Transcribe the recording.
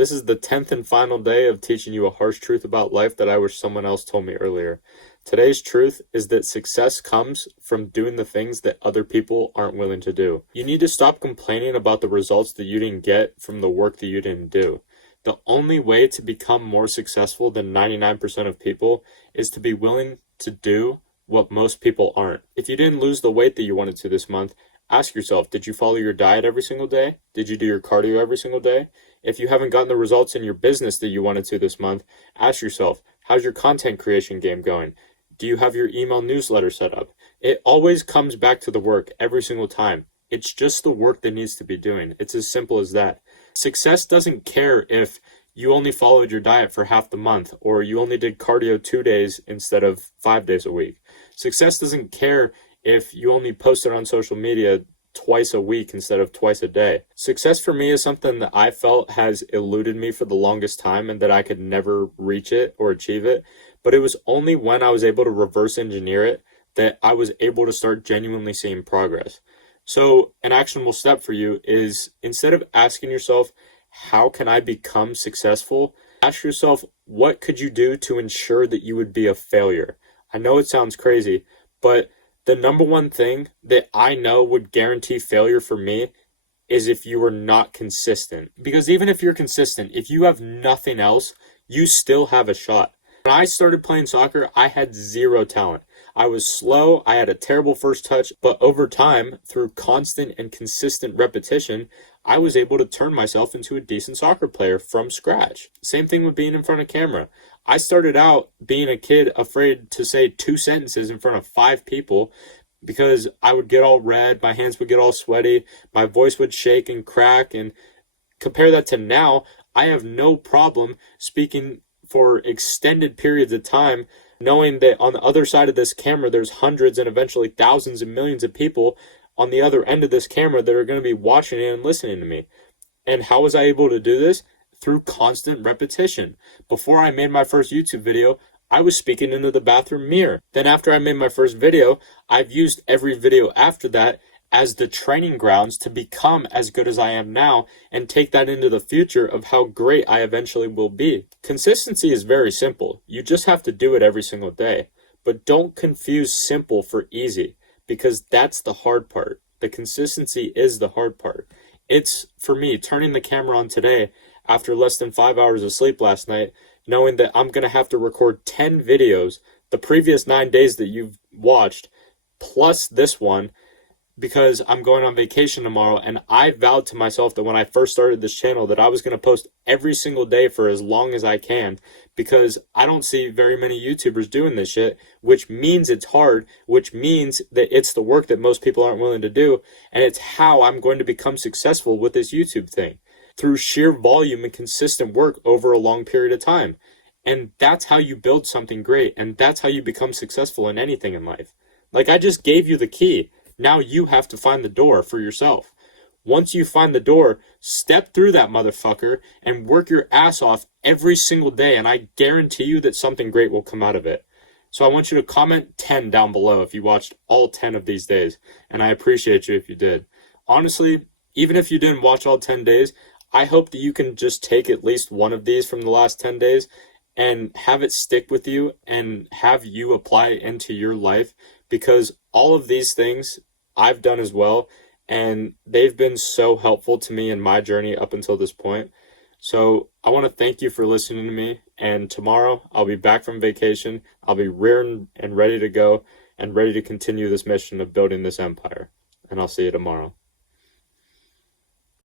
This is the 10th and final day of teaching you a harsh truth about life that I wish someone else told me earlier. Today's truth is that success comes from doing the things that other people aren't willing to do. You need to stop complaining about the results that you didn't get from the work that you didn't do. The only way to become more successful than 99% of people is to be willing to do what most people aren't. If you didn't lose the weight that you wanted to this month, ask yourself, did you follow your diet every single day? Did you do your cardio every single day? If you haven't gotten the results in your business that you wanted to this month, ask yourself, how's your content creation game going? Do you have your email newsletter set up? It always comes back to the work every single time. It's just the work that needs to be doing. It's as simple as that. Success doesn't care if you only followed your diet for half the month or you only did cardio 2 days instead of 5 days a week. Success doesn't care if you only posted on social media twice a week instead of twice a day. Success for me is something that I felt has eluded me for the longest time and that I could never reach it or achieve it. But it was only when I was able to reverse engineer it that I was able to start genuinely seeing progress. So an actionable step for you is, instead of asking yourself, how can I become successful? Ask yourself, what could you do to ensure that you would be a failure? I know it sounds crazy, but the number one thing that I know would guarantee failure for me is if you are not consistent. Because even if you're consistent, if you have nothing else, you still have a shot. When I started playing soccer, I had zero talent. I was slow, I had a terrible first touch, but over time, through constant and consistent repetition, I was able to turn myself into a decent soccer player from scratch. Same thing with being in front of camera. I started out being a kid afraid to say 2 sentences in front of 5 people because I would get all red, my hands would get all sweaty, my voice would shake and crack. And compare that to now, I have no problem speaking for extended periods of time, knowing that on the other side of this camera, there's hundreds and eventually thousands and millions of people on the other end of this camera that are going to be watching it and listening to me. And how was I able to do this? Through constant repetition. Before I made my first YouTube video, I was speaking into the bathroom mirror. Then after I made my first video, I've used every video after that as the training grounds to become as good as I am now and take that into the future of how great I eventually will be. Consistency is very simple. You just have to do it every single day. But don't confuse simple for easy, because that's the hard part. The consistency is the hard part. It's, for me, turning the camera on today after less than 5 hours of sleep last night, knowing that I'm going to have to record 10 videos the previous 9 days that you've watched, plus this one, because I'm going on vacation tomorrow. And I vowed to myself that when I first started this channel that I was going to post every single day for as long as I can, because I don't see very many YouTubers doing this shit, which means it's hard, which means that it's the work that most people aren't willing to do. And it's how I'm going to become successful with this YouTube thing, through sheer volume and consistent work over a long period of time. And that's how you build something great. And that's how you become successful in anything in life. Like, I just gave you the key. Now you have to find the door for yourself. Once you find the door, step through that motherfucker and work your ass off every single day, and I guarantee you that something great will come out of it. So I want you to comment 10 down below if you watched all 10 of these days, and I appreciate you if you did. Honestly, even if you didn't watch all 10 days, I hope that you can just take at least one of these from the last 10 days and have it stick with you and have you apply it into your life, because all of these things I've done as well, and they've been so helpful to me in my journey up until this point. So I want to thank you for listening to me, and tomorrow I'll be back from vacation. I'll be rearing and ready to go and ready to continue this mission of building this empire, and I'll see you tomorrow.